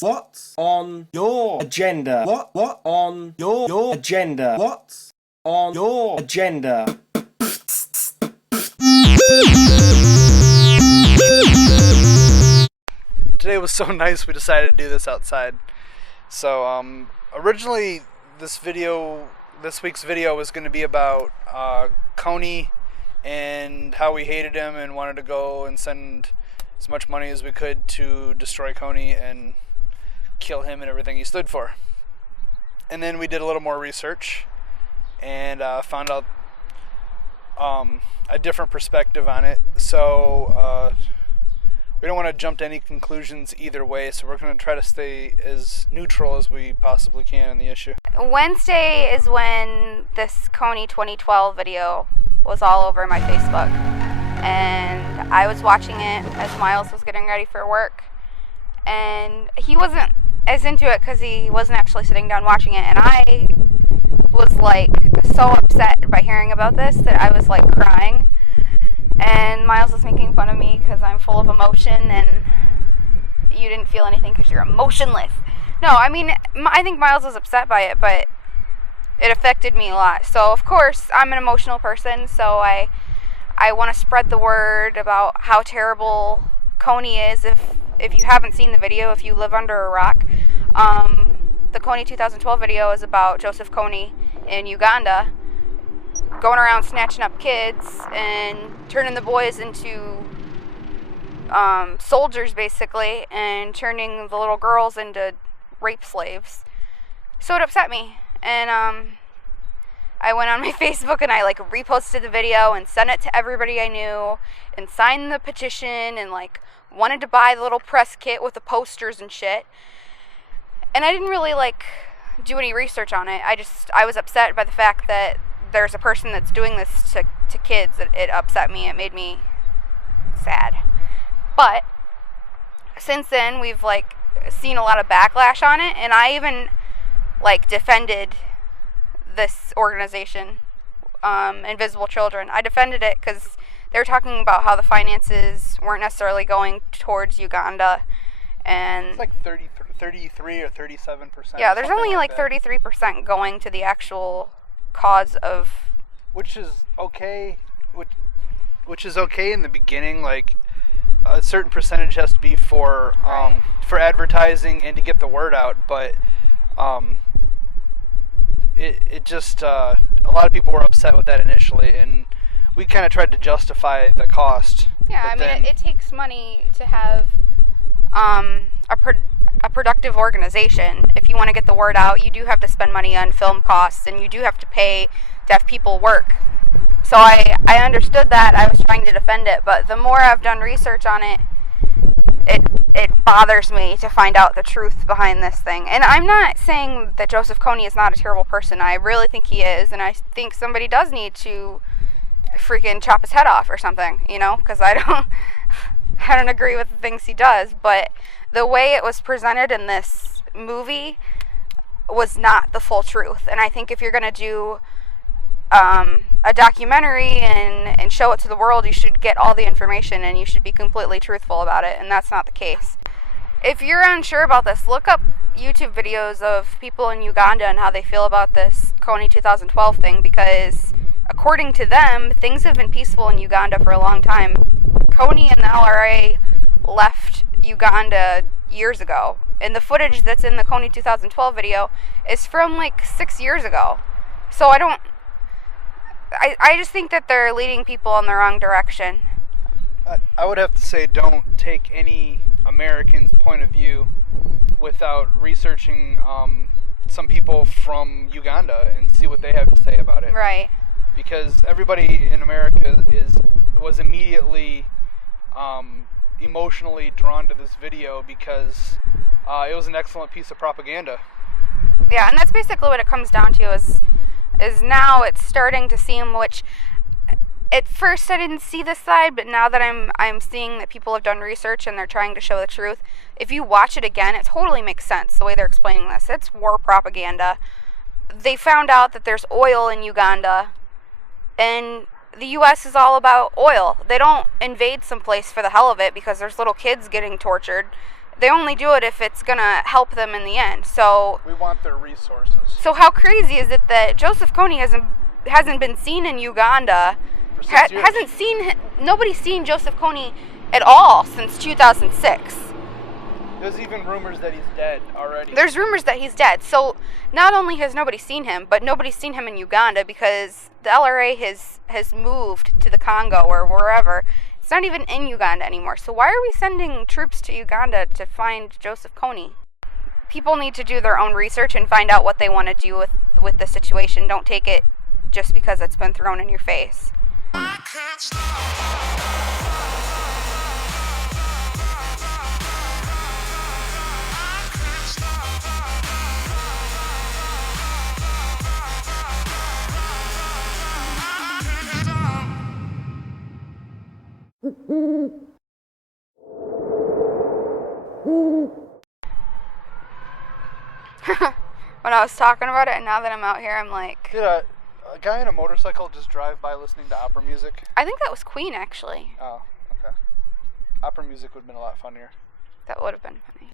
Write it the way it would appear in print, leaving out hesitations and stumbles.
What's on your agenda? What on your agenda? What's on your agenda? Today was so nice we decided to do this outside. So originally this week's video was going to be about Kony and how we hated him and wanted to go and send as much money as we could to destroy Kony and kill him and everything he stood for. And then we did a little more research and found out a different perspective on it. So we don't want to jump to any conclusions either way, so we're going to try to stay as neutral as we possibly can on the issue. Wednesday is when this Kony 2012 video was all over my Facebook. And I was watching it as Miles was getting ready for work. And he wasn't as into it because he wasn't actually sitting down watching it. And I was like so upset by hearing about this that I was like crying. And Miles was making fun of me because I'm full of emotion and you didn't feel anything because you're emotionless. No, I mean, I think Miles was upset by it, but it affected me a lot. So, of course, I'm an emotional person, so I want to spread the word about how terrible Kony is. If you haven't seen the video, if you live under a rock, the Kony 2012 video is about Joseph Kony in Uganda going around snatching up kids and turning the boys into soldiers, basically, and turning the little girls into rape slaves. So it upset me, and I went on my Facebook and I like reposted the video and sent it to everybody I knew and signed the petition and like wanted to buy the little press kit with the posters and shit. And I didn't really like do any research on it. I was upset by the fact that there's a person that's doing this to kids. It upset me. It made me sad. But since then, we've like seen a lot of backlash on it, and I even like defended this organization, Invisible Children. I defended it because they were talking about how the finances weren't necessarily going towards Uganda, and it's like 33 or 37%. Yeah, there's only like 33% going to the actual cause of, which is okay, which is okay in the beginning. Like a certain percentage has to be for advertising and to get the word out, but it just a lot of people were upset with that initially, and we kind of tried to justify the cost. Yeah, I mean, it takes money to have a productive organization. If you want to get the word out, you do have to spend money on film costs, and you do have to pay deaf people work. So I understood that. I was trying to defend it, but the more I've done research on it, it bothers me to find out the truth behind this thing. And I'm not saying that Joseph Kony is not a terrible person. I really think he is, and I think somebody does need to freaking chop his head off or something, you know, because I don't agree with the things he does, but the way it was presented in this movie was not the full truth. And I think if you're going to do a documentary and show it to the world, you should get all the information and you should be completely truthful about it, and that's not the case. If you're unsure about this, look up YouTube videos of people in Uganda and how they feel about this Kony 2012 thing, because according to them, things have been peaceful in Uganda for a long time. Kony and the LRA left Uganda years ago, and the footage that's in the Kony 2012 video is from like 6 years ago. So I just think that they're leading people in the wrong direction. I would have to say, don't take any American's point of view without researching some people from Uganda and see what they have to say about it. Right. Because everybody in America was immediately emotionally drawn to this video because it was an excellent piece of propaganda. Yeah, and that's basically what it comes down to is now it's starting to seem, which at first I didn't see this side, but now that I'm seeing that people have done research and they're trying to show the truth, if you watch it again, it totally makes sense the way they're explaining this. It's war propaganda. They found out that there's oil in Uganda, and the U.S. is all about oil. They don't invade someplace for the hell of it because there's little kids getting tortured. they only do it if it's gonna help them in the end. So We want their resources. so how crazy is it that Joseph Kony hasn't been seen in Uganda? For 6 years. Nobody's seen Joseph Kony at all since 2006. There's even rumors that he's dead already. There's rumors that he's dead. So not only has nobody seen him, but nobody's seen him in Uganda because the LRA has moved to the Congo or wherever. It's not even in Uganda anymore. So why are we sending troops to Uganda to find Joseph Kony? People need to do their own research and find out what they want to do with the situation. Don't take it just because it's been thrown in your face. When I was talking about it, and now that I'm out here, I'm like... Did a guy on a motorcycle just drive by listening to opera music? I think that was Queen, actually. Oh, okay. Opera music would have been a lot funnier. That would have been funny.